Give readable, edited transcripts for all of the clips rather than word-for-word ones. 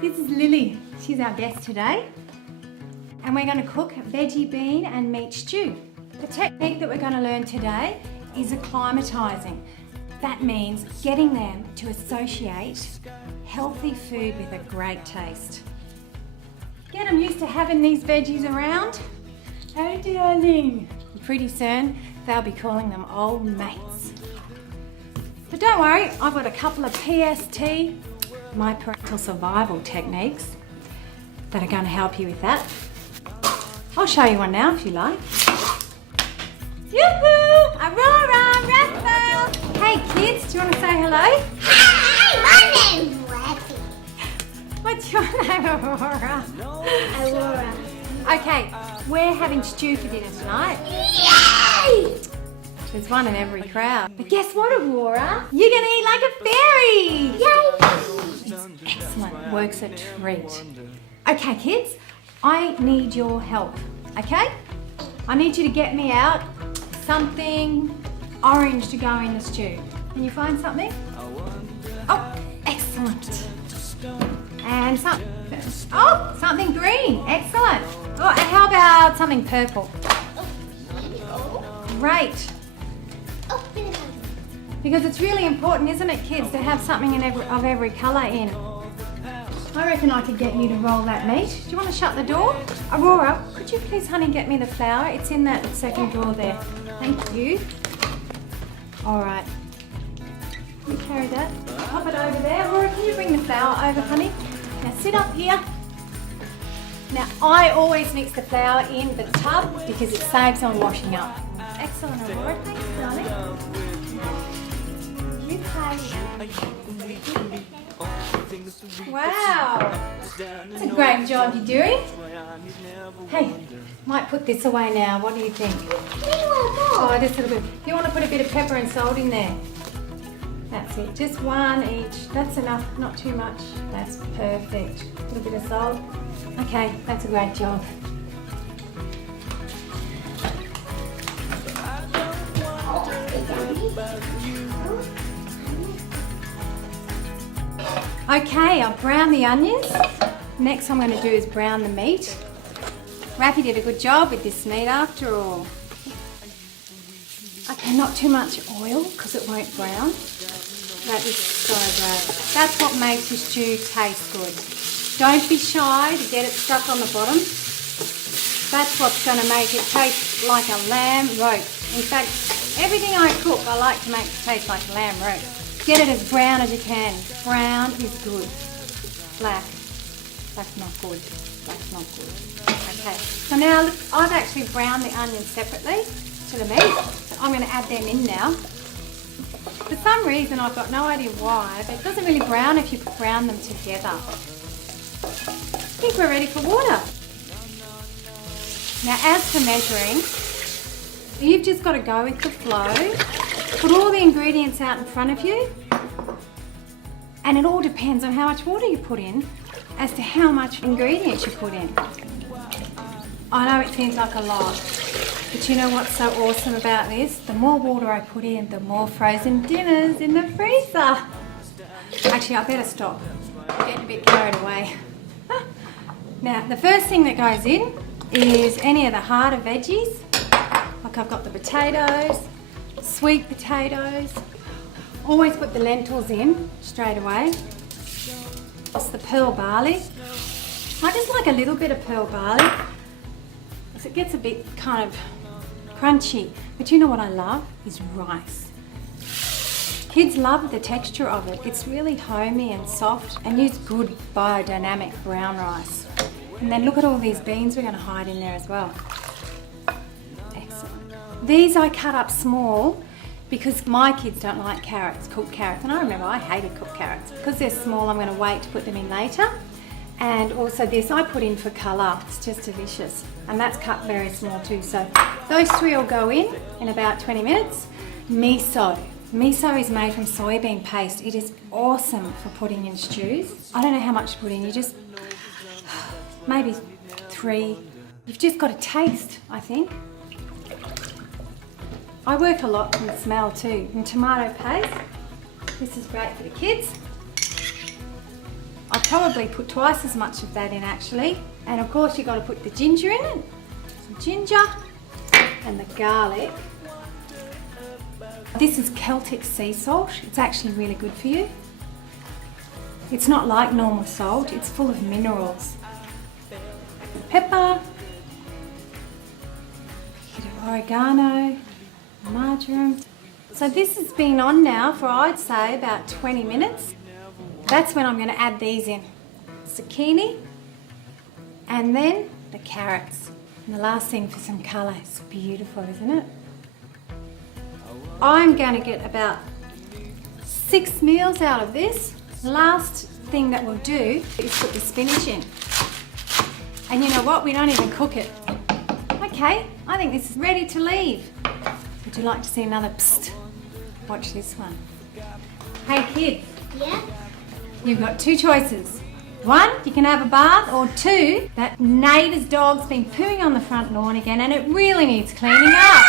This is Lily. She's our guest today. And we're going to cook veggie, bean and meat stew. The technique that we're going to learn today is acclimatising. That means getting them to associate healthy food with a great taste. Get them used to having these veggies around. Hey darling. Pretty soon they'll be calling them old mates. But don't worry, I've got a couple of PST, my parental survival techniques, that are going to help you with that. I'll show you one now if you like. Yoo-hoo! Aurora, Raphael! Hey kids, do you want to say hello? Hi, my name's Leafy. What's your name, Aurora? Aurora. Okay, we're having stew for dinner tonight. Yay! There's one in every crowd. But guess what, Aurora? You're going to eat like a fairy! Yay! It's excellent, works a treat. Okay kids, I need your help, okay? I need you to get me out something orange to go in the stew. Can you find something? Oh, excellent. And something green, excellent. Oh, and how about something purple? Great. Because it's really important, isn't it, kids, to have something of every colour in. I reckon I could get you to roll that meat. Do you want to shut the door? Aurora, could you please, honey, get me the flour? It's in that second drawer there. Thank you. All right. You carry that. Pop it over there. Aurora, can you bring the flour over, honey? Now sit up here. Now, I always mix the flour in the tub because it saves on washing up. Excellent, Aurora. Thanks, darling. Wow, that's a great job you're doing. Hey, might put this away now. What do you think? Oh, just a little bit. You want to put a bit of pepper and salt in there? That's it. Just one each. That's enough. Not too much. That's perfect. A little bit of salt. Okay, that's a great job. Okay, I've browned the onions. Next I'm going to do is brown the meat. Raffy did a good job with this meat after all. Okay, not too much oil because it won't brown. That is so great. That's what makes your stew taste good. Don't be shy to get it stuck on the bottom. That's what's going to make it taste like a lamb roast. In fact, everything I cook I like to make it taste like lamb roast. Get it as brown as you can. Brown is good. Black, that's not good. That's not good. Okay, so now look, I've actually browned the onions separately to the meat. So I'm going to add them in now. For some reason, I've got no idea why, but it doesn't really brown if you brown them together. I think we're ready for water. Now as for measuring, you've just got to go with the flow. Put all the ingredients out in front of you, and it all depends on how much water you put in as to how much ingredients you put in. I know it seems like a lot, but you know what's so awesome about this? The more water I put in, the more frozen dinners in the freezer. Actually, I better stop. I'm getting a bit carried away. Now, the first thing that goes in is any of the harder veggies. Like I've got the potatoes, sweet potatoes. Always put the lentils in straight away. Plus the pearl barley. I just like a little bit of pearl barley because it gets a bit kind of crunchy. But you know what I love is rice. Kids love the texture of it. It's really homey and soft, and use good biodynamic brown rice. And then look at all these beans we're going to hide in there as well. Excellent. These I cut up small because my kids don't like carrots, cooked carrots. And I remember I hated cooked carrots. Because they're small, I'm going to wait to put them in later. And also this I put in for colour. It's just delicious. And that's cut very small too. So those three will go in about 20 minutes. Miso. Miso is made from soybean paste. It is awesome for putting in stews. I don't know how much to put in. You just, maybe 3. You've just got to taste, I think. I work a lot from the smell too. And tomato paste, this is great for the kids. I've probably put twice as much of that in actually. And of course you've got to put the ginger in it. Some ginger and the garlic. This is Celtic sea salt. It's actually really good for you. It's not like normal salt, it's full of minerals. Pepper, a bit of oregano, marjoram. So this has been on now for I'd say about 20 minutes. That's when I'm going to add these in. Zucchini and then the carrots. And the last thing for some colour. It's beautiful, isn't it? I'm going to get about 6 meals out of this. The last thing that we'll do is put the spinach in. And you know what? We don't even cook it. Okay, I think this is ready to leave. Would you like to see another psst? Watch this one. Hey kids. Yeah? You've got 2 choices. 1, you can have a bath, or 2, that neighbour's dog's been pooing on the front lawn again and it really needs cleaning up.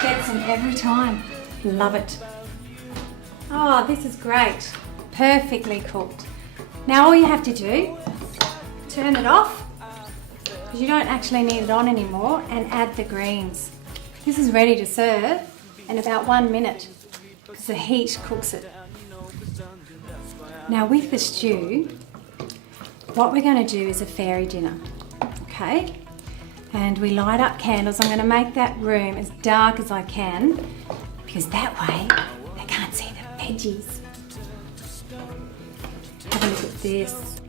Gets them every time. Love it. Oh, this is great. Perfectly cooked. Now all you have to do, turn it off, because you don't actually need it on anymore, and add the greens. This is ready to serve in about 1 minute, because the heat cooks it. Now with the stew, what we're going to do is a fairy dinner, okay? And we light up candles. I'm going to make that room as dark as I can, because that way they can't see the veggies. Have a look at this.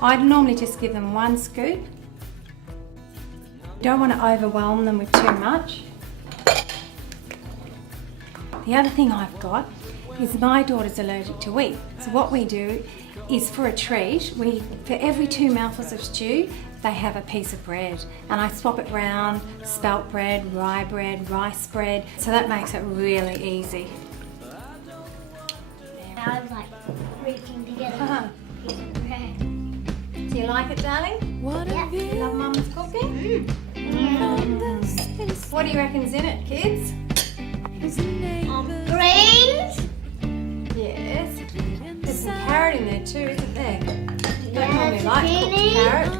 I'd normally just give them 1 scoop. Don't want to overwhelm them with too much. The other thing I've got is my daughter's allergic to wheat. So what we do is for a treat, for every 2 mouthfuls of stew, they have a piece of bread. And I swap it round, spelt bread, rice bread. So that makes it really easy. I was like reaching together. Uh-huh. Do you like it, darling? Yeah. You love Mum's cooking? What do you reckon's in it, kids? Greens. Yes. There's some carrot in there too, isn't there? You don't Yeah, normally like cooked zucchini. carrot.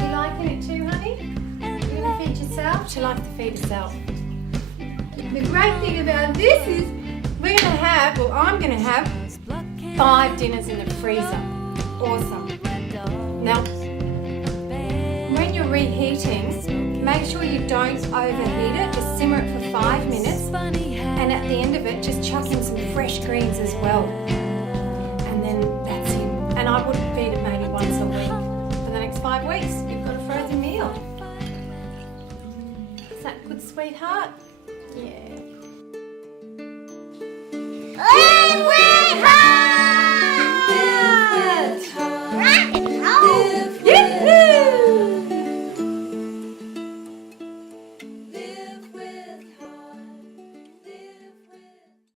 You liking it too, honey? You gonna feed yourself? She likes to feed herself. The great thing about this is we're gonna have, well I'm gonna have 5 dinners in the freezer. Awesome. Now, when you're reheating, make sure you don't overheat it. Just simmer it for 5 minutes. And at the end of it, just chuck in some fresh greens as well. And then that's it. And I would feed it maybe once a week. For the next 5 weeks, you've got a frozen meal. Is that good, sweetheart? Yeah.